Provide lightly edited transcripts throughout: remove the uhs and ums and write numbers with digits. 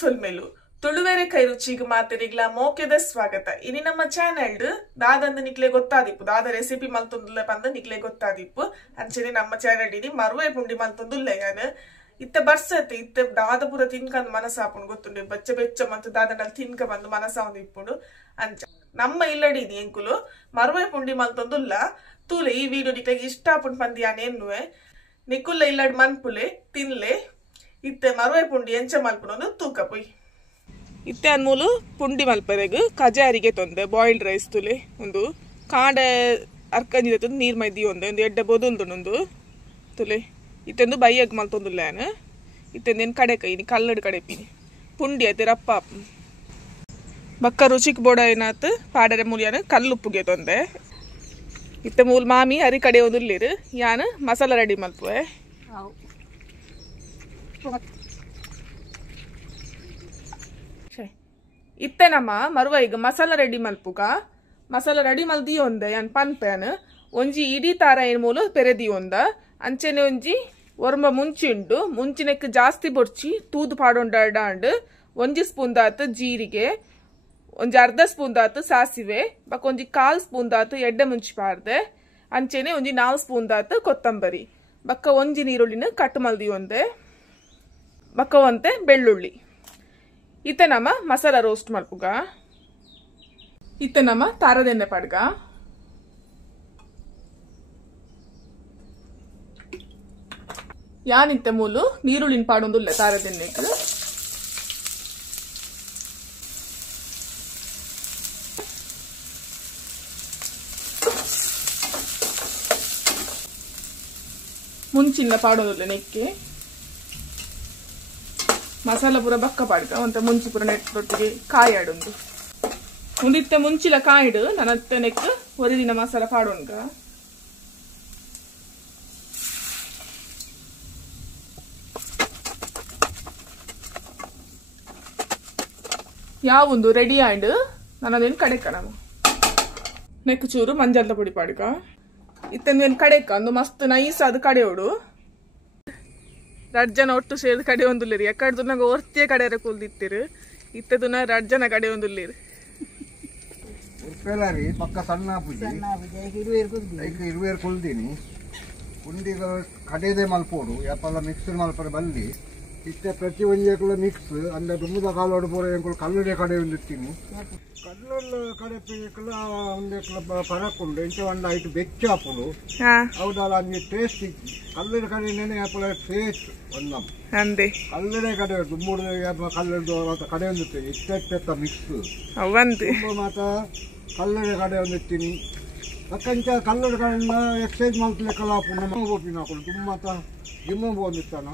ಸೊಲ್ಮೆಲು ತುಳುವೆರೆ ಕೈ ರುಚಿಗೆ ಮಾತಿರಿಗ್ಲ ಮೋಕೆದ ಸ್ವಾಗತ. ಇನಿ ನಮ್ಮ ಚಾನೆಲ್ ದಾದಂದು ನಿಕ್ಲೆ ಗೊತ್ತಾದಿಪ್ಪು, ದಾದ ರೆಸಿಪಿ ಮಲ್ತೊಂದುಲ್ಲ ಪಂದ ನಿಕ್ಲೆ ಗೊತ್ತಾದಿಪ್ಪು. ಅಂಚನೆ ನಮ್ಮ ಚಾನೆಲ್ ಇನಿ ಮರುವೆ ಪುಂಡಿ ಮಲ್ತೊಂದುಲ್ಲ ಯಾನು ಇತ್ತ ಬರ್ಸತ್ತೆ ಇತ್ತ ದಾದ ಪೂರ ತಿನ್ಕಂದು ಮನಸಾಪುಂಡು ಗೊತ್ತುಂಡು ಬಚ್ಚ ಬೆಚ್ಚ ಮತ್ತು ದಾದನಲ್ಲಿ ತಿನ್ಕ ಬಂದು ಮನಸ ಒಂದು ಇಪ್ಪುಂಡು ಅಂಚ ನಮ್ಮ ಇಲ್ಲಡಿನಿ ಎಂಕುಲು ಮರುವೆ ಪುಂಡಿ ಮಲ್ತೊಂದುಲ್ಲ ತೂಲೆ ಈ ವಿಡಿಯೋ ನಿಕ್ಲೆಗೆ ಇಷ್ಟ ಪುಂಡು ಪಂದಿ ಯಾನೇನುವೆ ನಿಕ್ಕುಲ್ಲ ಇಲ್ಲಡ್ ಮನ್ಪುಲೆ ತಿನ್ಲೆ ಇತ್ತೆ ಮರುವೆ ಪುಂಡಿ ಎಂಚ ಮಲ್ಪುನೊಂದು ತೂಕ ಪೊಯ್ ಇತ್ತೆ ಅನ್ಮೂಲು ಪುಂಡಿ ಮಲ್ಪರೆಗು ಕಜಾರಿಗೆ ತೊಂದೆ ಬಾಯ್ಲ್ಡ್ ರೈಸ್ ತುಲೆ ಒಂದು ಕಾಂಡ ಅರ್ಕಂಜಿದ ನೀರ್ ಮೈದಿ ಒಂದೆ ಒಂದು ಎಡ್ಡೆ ಬೋದೊಂದು ತುಲೆ ಇತ್ತೊಂದು ಬೈಯಗ್ ಮಲ್ತೊಂದುಲ್ಲ ಯಾನು ಇತ್ತೊಂದೇನು ಕಡೆ ಕೈನಿ ಕಲ್ಲಡ್ ಕಡೆಪಿನಿ ಪುಂಡಿ ಐತೆ ರಪ್ಪ ಬಕ್ಕ ರುಚಿಗೆ ಬೋಡ ಏನಾತ್ ಪಾಡರೆ ಮೂಲಿಯಾನು ಕಲ್ಲುಪ್ಪುಗೆ ತೊಂದೆ ಇತ್ತ ಮೂಲ ಮಾಮಿ ಅರಿ ಕಡೆ ಒಂದುಲ್ಲಿರು ಯಾನು ಮಸಾಲ ರೆಡಿ ಮಲ್ಪುವೆ ಇತ್ತೆ ನಮ್ಮ ಮರುವ ಈಗ ಮಸಾಲ ರೆಡಿ ಮಲ್ಪುಗ ಮಸಾಲ ರೆಡಿ ಮಲ್ದಿ ಒಂದೆ ಯಾನ್ ಪನ್ಪೇನ್ ಒಂಜಿ ಇಡೀ ತಾರ ಏನ್ ಮೂಲು ಪೆರೆದಿ ಒಂದ ಅಂಚೆನೆ ಒಂಜಿ ಒರ್ಮ ಮುಂಚಿ ಉಂಡು ಮುಂಚಿನಕ್ಕೆ ಜಾಸ್ತಿ ಬೊಡ್ಚಿ ತೂದು ಪಾಡೊಂಡಾಂಡ್ ಒಂಜಿ ಸ್ಪೂನ್ ದಾತು ಜೀರಿಗೆ ಒಂಜಿ ಅರ್ಧ ಸ್ಪೂನ್ ದಾತು ಸಾಸಿವೆ ಬಕ್ಕ ಒಂಜಿ 1/4 ಸ್ಪೂನ್ ದಾತು ಎಡ್ಡೆ ಮುಂಚಿ ಪಾರ್ದೆ ಅಂಚೆನೆ ಒಂಜಿ 4 ಸ್ಪೂನ್ ದಾತು ಕೊತ್ತಂಬರಿ ಬಕ್ಕ ಒಂಜಿ ನೀರುಳ್ಳಿನ ಕಟ್ ಮಲ್ದಿ ಒಂದೆ ಬಕ್ಕ ಒಂತೆ ಬೆಳ್ಳುಳ್ಳಿ ಇತ್ತೆ ನಮ್ಮ ಮಸಾಲ ರೋಸ್ಟ್ ಮಲ್ಪುಗ ಇತ್ತೆ ನಮ್ಮ ತಾರದೆಣ್ಣೆ ಪಡ್ಗ ಯಾನಿತ್ತೆ ಮೂಲು ನೀರುಳ್ಳಿನ ಪಾಡೊಂದುಲ್ಲ ತಾರದೆಣ್ಣೆಗೆ ಮುಂಚಿನ ಪಾಡೋದಿಲ್ಲ ನೆಕ್ಕೆ ಮಸಾಲ ಪೂರ ಬಕ್ಕ ಪಾಡ್ಕ ಒಂತ ಮುಂಚಿ ಪೂರ ನೆಟ್ಟೊಟ್ಟಿಗೆ ಕಾಯಿ ಆಡೊಂದು ಮುಂದಿತ್ತೆ ಮುಂಚಿಲ ಕಾಯಿಡು ನನ್ನತ್ತೆ ನೆಕ್ ಒರಿದಿನ ಮಸಾಲ ಪಾಡೋನ್ಗ ಯಾವೊಂದು ರೆಡಿ ಆಂಡ್ ನನ್ನದೇನು ಕಡೆಕ ನಾವು ನೆಕ್ ಚೂರು ಮಂಜಲ್ದ ಪುಡಿ ಪಾಡ್ಕ ಇತ್ತಂದೇನು ಕಡೆಕ ಒಂದು ಮಸ್ತ್ ನೈಸ್ ಅದು ಕಡೆಯೋಡು ರಡ್ಜನ ಒಟ್ಟು ಸೇರಿದ ಕಡೆ ಒಂದುಲ್ಲಿರಿ ಎಕ್ಕಡ್ದು ನಂಗೆ ಒರ್ತಿಯ ಕಡೆ ಕೂಲ್ದಿತ್ತಿರು ಇತ್ತದನ್ನ ರಡ್ಜನ ಕಡೆ ಒಂದುಲ್ಲಿರಿ ಪಕ್ಕ ಸಣ್ಣ ಇರುವೇರು ಕುಲ್ದೀನಿ ಕುಂಡಿಗ ಕಡೆದೇ ಮಲ್ಪೋಡು ಯಾಪಲ್ಲ ಮಿಕ್ಸ್ ಮಲ್ಪರೆ ಬಲ್ಲಿ ಇತ್ತೆ ಪ್ರತಿ ಒಂಜೇಕುಲ ಮಿಕ್ಸ್ ಅಂದ್ರೆ ದುಮ್ಮದ ಕಾಲೋಡು ಪೂರ ಎಂಕುಲು ಕಲ್ಲುಡೆ ಕಡೆ ಒಂದಿತ್ತೀನಿ ಕಲ್ಲುಲ್ಲ ಕಡೆ ಪೀಕಲ ಒಂದೇಕುಲ ಪರಕುಂಡು ಇಂಚ ಒಂದ ಐಟು ಬೆಚ್ಚಾಪುಡು ಹೌದಲ್ಲ ಅಂಜಿ ಟೇಸ್ಟ್ ಇಕ್ಕಿ ಕಲ್ಲುಡೆ ಕಡೆ ನೆನೆ ಯಾಪಲ ಟೇಸ್ಟ್ ಒಂದಂ ಅಂದೆ ಕಲ್ಲುಡೆ ಕಡೆ ದುಮ್ಮುಡು ಕಲ್ಲುಡು ಕಡೆ ಒಂದಿತ್ತೀನಿ ಇಷ್ಟ ಮಿಕ್ಸ್ ಮಾತ ಕಲ್ಲುಡೆ ಕಡೆ ಒಂದಿತ್ತೀನಿ ಅಕ್ಕಂಚ ಕಲ್ಲುಡೆ ಕಡೆಯಿಂದ ಎಕ್ಸೈಸ್ ಮಲ್ಪಲೆಕ್ಕಲ್ಲ ನಮ್ಮ ಬೋಪಿನ ಹಾಕೊಂಡು ದುಮ್ಮತ ಜಿಮ್ಮ ಬಂದಿತ್ತಾನ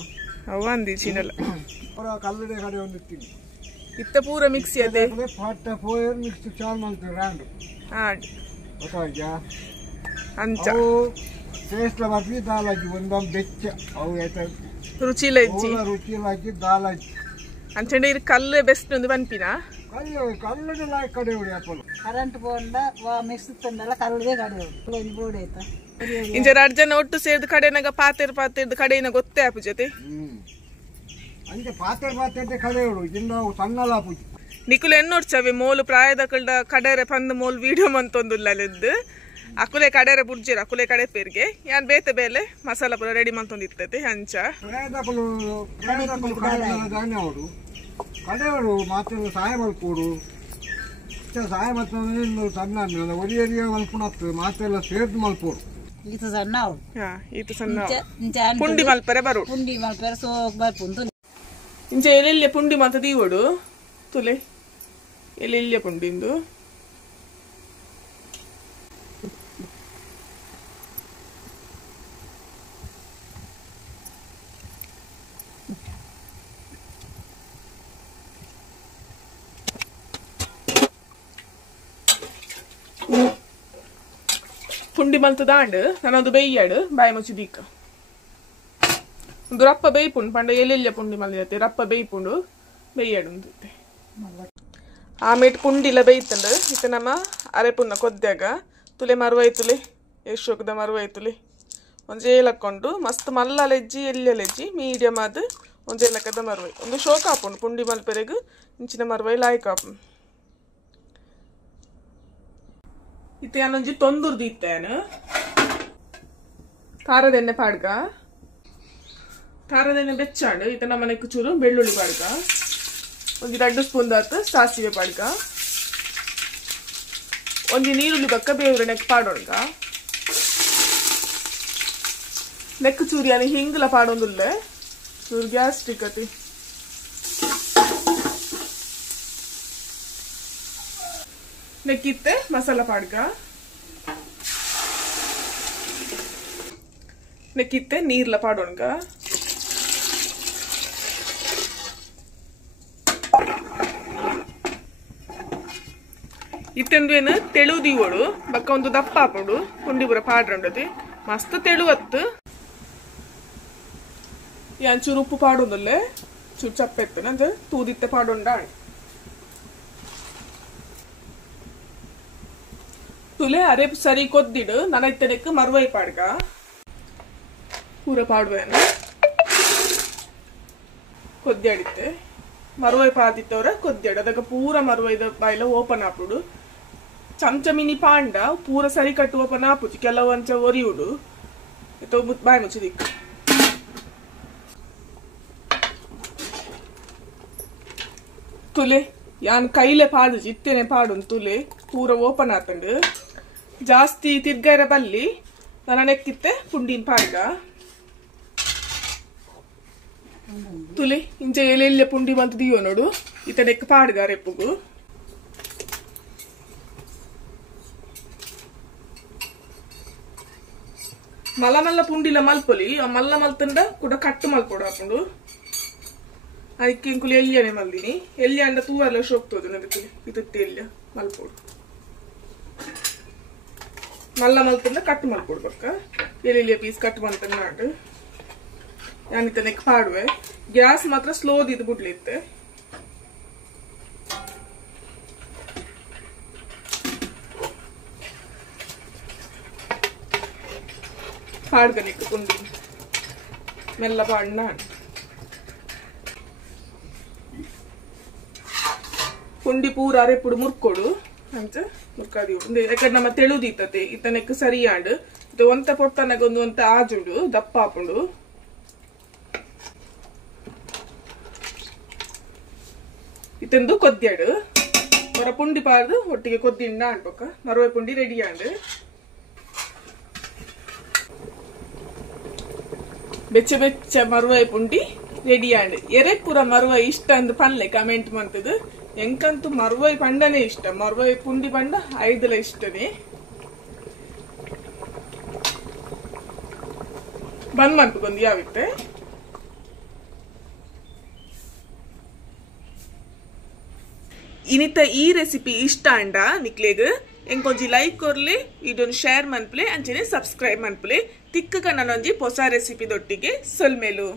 ಅವಂದಿ ಚಿನಲ್ಲ ಪೂರ ಕಲ್ಲುಡೆ ಕಡೆ ಒಂದಿತ್ತೀನಿ ಇತ್ತ ಪೂರ ಮಿಕ್ಸಿ ಅದೇ ಪಾಟ ಫೋಯರ್ ಮಿಕ್ಸ್ ಚಾಲ್ ಮಾಡ್ತೀವಿ ರ್ಯಾಂಡ್ ಗೊತ್ತಾಯ್ತಾ ಅಂಚ ಟೇಸ್ಟ್ ಬರ್ತಿ ದಾಲಾಜಿ ಒಂದೊಂದು ಬೆಚ್ಚ ಅವು ರುಚಿಲ ಇಜ್ಜಿ ರುಚಿಲಾಕಿ ದಾಲಾಜಿ ಅಂಚಂಡೆ ಇದು ಕಲ್ಲು ಬೆಸ್ಟ್ ಒಂದು ಬನ್ಪಿನ ಕಲ್ಲುಡೆ ಲಾಯ್ ಕಡೆ ಹೊಡಿ ಅಪ್ಪಲು ಕರೆಂಟ್ ಬೋಂಡ ಮಿಕ್ಸ್ ತಂದಲ್ಲ ಕಲ್ಲುಡೆ ಕಡೆ ಹೊಡಿ ಬೋರ್ಡ್ ಆಯ್ತಾ ಇಂಚ ಅರ್ಜನ ಒಟ್ಟು ಸೇರಿದ ಕಡೆನಾಗ ಪಾತೆರ್ದ ಕಡೆನ ಗೊತ್ತೇ ಆಪು ಜೊತೆ ಅಂಚೆ ಪಾತೆರ್ದೆ ಕಡೆ ಹೊಡು ಇನ್ನ ಸಣ್ಣಲ ಪೂಜಿ ನಿಕುಲು ಎನ್ನೋಡ್ಚವೆ ಮೋಲು ಪ್ರಾಯದ ಕಡೆರೆ ಪಂದು ಮೋಲು ವಿಡಿಯೋ ಮಂತೊಂದುಲ್ಲದ್ದು ಅಕುಲೆ ಕಡೆರೆ ಬುಡ್ಜಿರ ಅಕುಲೆ ಕಡೆ ಪೇರ್ಗೆ ಯಾನ್ ಬೇತೆ ಬೇಲೆ ಮಸಾಲ ಪೂರ ರೆಡಿ ಮಂತೊಂದಿರ್ತೈತೆ ಅಂಚ ಧಾನ್ಯವರು ಕಡೆಯವರು ಮಾತೆಲ್ಲ ಸಹಾಯ ಮಲ್ಪೋಡು ಸಹಾಯ ಮಲ್ಪು ಸಣ್ಣ ಒರಿ ಎರಿಯ ಮಲ್ಪುಣತ್ತು ಮಾತೆಲ್ಲ ಸೇರ್ದು ಮಲ್ಪೋಡು ಇದು ಸಣ್ಣ ಇದು ಸಣ್ಣ ಪುಂಡಿ ಮಲ್ಪರೆ ಬರು ಪುಂಡಿ ಮಲ್ಪರೆ ಸೋಕ್ ಬರ್ಪುಂದು ಇಂಚ ಎಲ್ಲೆಲ್ಲೆ ಪುಂಡಿ ಮಾತ ದೀವಡು ತುಲೆ ಎಲ್ಲೆಲ್ಲೆ ಪುಂಡಿಂದು ಪುಂಡಿ ಮಲ್ತದಾಂಡ್ ನಾನೊಂದು ಬೇಯ್ಯಾಡು ಬಾಯಿ ಮುಚ್ಚಿ ದೀಕ ಒಂದು ರಪ್ಪ ಬೇಯ್ಪುಂಡು ಪಂಡ ಎಲ್ಲೆಲ್ಲ ಪುಂಡಿ ಮಲ್ದಿರತ್ತೆ ರಪ್ಪ ಬೇಯ್ಪುಂಡು ಬೇಯ್ಯಾಡು ಅಂತೆ ಆಮೇಲೆ ಪುಂಡಿಲ ಬೇಯ್ತಂಡು ಇತ್ತ ನಮ್ಮ ಅರೆಪುನ್ನ ಕೊದ್ದಾಗ ತುಲೆ ಮರುವಾಯ್ತುಲೆ ಎಷ್ಟೋಕದ ಮರುವಾಯ್ತುಲೆ ಒಂಜೇಲ್ ಹಾಕೊಂಡು ಮಸ್ತ್ ಮಲ್ಲಲೆಜ್ಜಿ ಎಲ್ಲೆಲೆಜ್ಜಿ ಮೀಡಿಯಮ್ ಅದು ಒಂದೆಲ್ಲ ಕದ ಮರುವೆ ಒಂದು ಶೋಕ ಹಾಪುಂಡು ಪುಂಡಿ ಮಲ್ಪೆರೆಗು ಇಂಚಿನ ಮರುವೆ ಲಾಯ್ಕ್ ಹಾಪು ಇತ್ತೆ ಯಾನೊಂಜಿ ತೊಂದುರ್ದು ಇತ್ತೇನು ಖಾರದೆಣ್ಣೆ ಪಾಡ್ಗ ಖಾರದೆಣ್ಣೆ ಬೆಚ್ಚಾಂಡು ಇತ್ತ ನಮ್ಮನೆಕ್ಕು ಚೂರು ಬೆಳ್ಳುಳ್ಳಿ ಪಾಡ್ಗ ಒಂದು 2 ಸ್ಪೂನ್ ದಾತು ಸಾಸಿವೆ ಪಾಡ್ಗ ಒಂಜಿ ನೀರುಳ್ಳಿ ಬಕ್ಕ ಬೇವ್ರೆ ನೆಕ್ ಪಾಡೋಣ್ಗ ನೆಕ್ ಚೂರಿ అని ಹಿಂಗ್ಲ ಪಾಡೊಂದುಲ್ಲೆ ಚೂರು ಗ್ಯಾಸ್ಟ್ರಿಕ್ ಅತಿ ನೆಕ್ಕಿತ್ತೆ ಮಸಾಲ ಪಾಡ್ಗ ನೆಕ್ಕಿತ್ತೆ ನೀರ್ಲ ಪಾಡೋಣ್ಗ ಇತ್ತೆಂದು ಏನು ತೆಳು ದೀವೋಡು ಬಕ್ಕ ಒಂದು ದಪ್ಪ ಹಾಪೋಡು ಪುಂಡಿ ಬುರ ಪಾಡ್ರಂಡತಿ ಮಸ್ತ್ ತೆಳುವತ್ತು ಯಾನ್ ಚೂರು ಉಪ್ಪು ಪಾಡೋದಲ್ಲೇ ಚೂರು ಚಪ್ಪೆತ್ತು ನಂದು ತೂದಿತ್ತೆ ಪಾಡೋಂಡ ತುಲೆ ಅರೆ ಸರಿ ಕೊದ್ದಿಡು ನನ್ನ ಇತ್ತನೆಕ್ ಮರುವೈ ಪಾಡ್ಗ ಪೂರ ಪಾಡುವೇನು ಕೊದ್ದಾಡಿತ್ತೆ ಮರುವೈ ಪಾದಿತ್ತವ್ರ ಕೊದ್ದಾಡು ಅದಕ್ಕೆ ಪೂರ ಮರುವೈದ ಬಾಯಿಲ ಓಪನ್ ಹಾಪುಡು ಚಮಚ ಮಿನಿ ಪಾಂಡ ಪೂರ ಸರಿ ಕಟ್ಟು ಓಪನ್ ಹಾಪುಚಿ ಕೆಲವಂಚ ಒರಿಯುಡು ಬಾಯಿ ಮುಚ್ಚಿದಿಕ್ಕು ತುಲೆ ಯಾನ್ ಕೈಲೆ ಪಾಡು ಇತ್ತೇನೆ ಪಾಡು ತುಲೆ ಪೂರ ಓಪನ್ ಆತಂಡು ಜಾಸ್ತಿ ತಿರ್ಗಾರ ಬಲ್ಲಿ ನನ್ನ ನೆಕ್ಕಿತ್ತೆ ಪುಂಡಿನ ಪಾಡ್ಗ ತುಲೆ ಇಂಚೆ ಎಲೆಲ್ಲೆ ಪುಂಡಿ ಮಂತ್ ದಿಯೋ ನೋಡು ಇತ್ತ ನೆಕ್ ಪಾಡ್ಗ ರೆಪ್ಪುಗು ಮಲ್ಲ ಮಲ್ಲ ಪುಂಡಿಲ ಮಲ್ಪೊಲಿ ಮಲ್ಲ ಮಲ್ತಂಡ ಕೂಡ ಕಟ್ಟು ಮಲ್ಪೊಡು ಹಾಕೊಂಡು ಅದಕ್ಕೆ ಇಂಕುಲು ಎಲ್ಯನೆ ಮಲ್ದಿನಿ ಎಲ್ಯ ಅಂಡ ತೂವಲ್ಲ ಶೋಕ್ತೋದು ಅದಕ್ಕೆ ಇತ್ತೆ ಎಲ್ಯ ಮಲ್ಪೋಡು ಮಲ್ಲ ಮಲ್ತಂಡ ಕಟ್ಟು ಮಲ್ಪೋಡು ಪಕ್ಕ ಎಲೆಲ್ಯ ಪೀಸ್ ಕಟ್ಟು ಮಲ್ತಂಡ ನಾಡು ಯಾನಿತ್ತ ನೆಕ್ ಪಾಡುವೆ ಗ್ಯಾಸ್ ಮಾತ್ರ ಸ್ಲೋದಿದ್ದು ಬಿಡ್ಲಿತ್ತೆ ಪಾಡ್ಗ ನೆಕ್ಕು ಪುಂಡಿ ಮೆಲ್ಲ ಪಾಡ್ನ ಪುಂಡಿ ಪೂರ ಅರೆಪುಡು ಮುರ್ಕೊಡು ಅಂತ ಮುರ್ಕಾದಿ ಯಾಕಂದ್ರೆ ನಮ್ಮ ತೆಳುದಿತ್ತತೆ ಇತ್ತನೆಕ್ ಸರಿಯಾಂಡು ಇದು ಒಂತ ಪೊಟ್ಟನಾಗ ಒಂದು ಒಂತ ಆಜುಂಡು ದಪ್ಪ ಹಾಪುಂಡು ಇತ್ತಂದು ಕೊದ್ದಾಡು ಹೊರ ಪುಂಡಿ ಪಾರ್ದು ಒಟ್ಟಿಗೆ ಕೊದ್ದಿಂಡ ಅನ್ಬೇಕ ಮರುವೆ ಪುಂಡಿ ರೆಡಿ ಆಂಡು ಬೆಚ್ಚ ಬೆಚ್ಚ ಮರುವೆ ಪುಂಡಿ ರೆಡಿ ಆಂಡು ಎರೆ ಪೂರ ಮರುವೆ ಇಷ್ಟ ಅಂದ್ ಪನ್ಲೆ ಕಮೆಂಟ್ ಮಂತದು ಎಂಕಂತೂ ಮರುವೈ ಪಂಡನೇ ಇಷ್ಟ ಮರುವೈ ಪುಂಡಿ ಪಂಡ ಐದಲ ಇಷ್ಟನೇ ಬಂದ್ ಮಾಡ್ಕೊಂದು ಯಾವಿತ್ತೆ ಇನಿತ ಈ ರೆಸಿಪಿ ಇಷ್ಟ ಅಂಡ ನಿಕ್ಲೆಗ್ ಎಂಕೊಂಜಿ ಲೈಕ್ ಕೊರ್ಲಿ ವಿಡಿಯೋನ ಶೇರ್ ಮನ್ಪ್ಲೆ ಅಂಚನೆ ಸಬ್ಸ್ಕ್ರೈಬ್ ಮನ್ಪ್ಲೆ ತಿಕ್ಕ ನನ್ನೊಂಜಿ ಹೊಸ ರೆಸಿಪಿ ದೊಟ್ಟಿಗೆ ಸೊಲ್ಮೇಲು